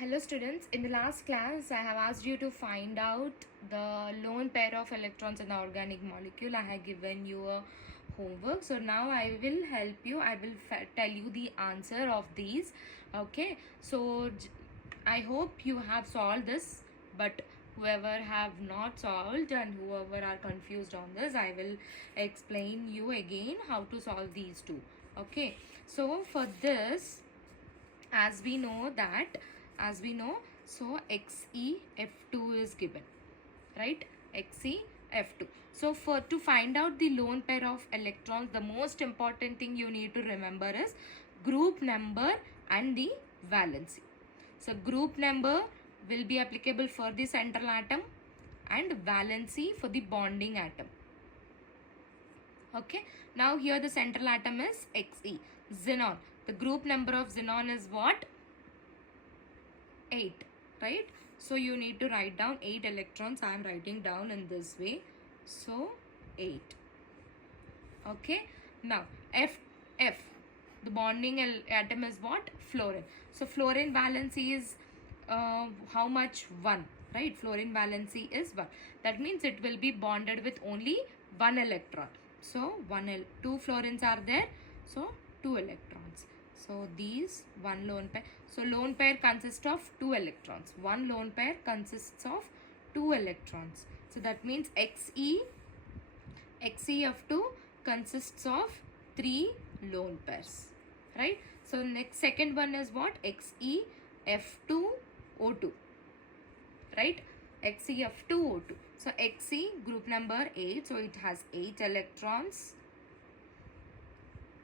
Hello students, in the last class I have asked you to find out the lone pair of electrons in the organic molecule. I have given you a homework. So now I will help you. I will tell you the answer of these. Okay. So I hope you have solved this, but whoever have not solved and whoever are confused on this, I will explain you again how to solve these two. Okay. So for this, as we know, so XeF2 is given, right? XeF2. So to find out the lone pair of electrons, the most important thing you need to remember is group number and the valency. So group number will be applicable for the central atom and valency for the bonding atom. Okay, now here the central atom is Xe, xenon. The group number of xenon is what? 8, right? So you need to write down 8 electrons. I am writing down in this way. So 8. Okay, now F, the bonding atom is what? Fluorine. So fluorine valency is how much? 1, right? Fluorine valency is 1. That means it will be bonded with only 1 electron. So 2 fluorines are there. So 2 electrons. So these one lone pair. So lone pair consists of 2 electrons. One lone pair consists of 2 electrons. So that means XeF2 consists of 3 lone pairs, right? So next second one is what? XeF2O2, right? XeF2O2. So Xe group number 8, so it has 8 electrons.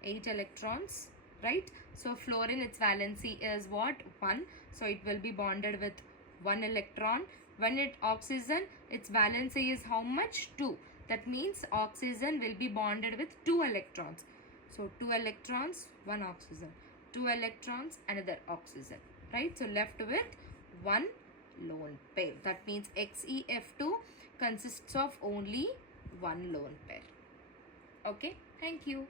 8 electrons, right? So fluorine, its valency is what? 1. So it will be bonded with 1 electron. When it oxygen, its valency is how much? 2. That means oxygen will be bonded with 2 electrons. So 2 electrons, 1 oxygen. 2 electrons, another oxygen, right? So left with 1 lone pair. That means XeF2 consists of only 1 lone pair. Okay, thank you.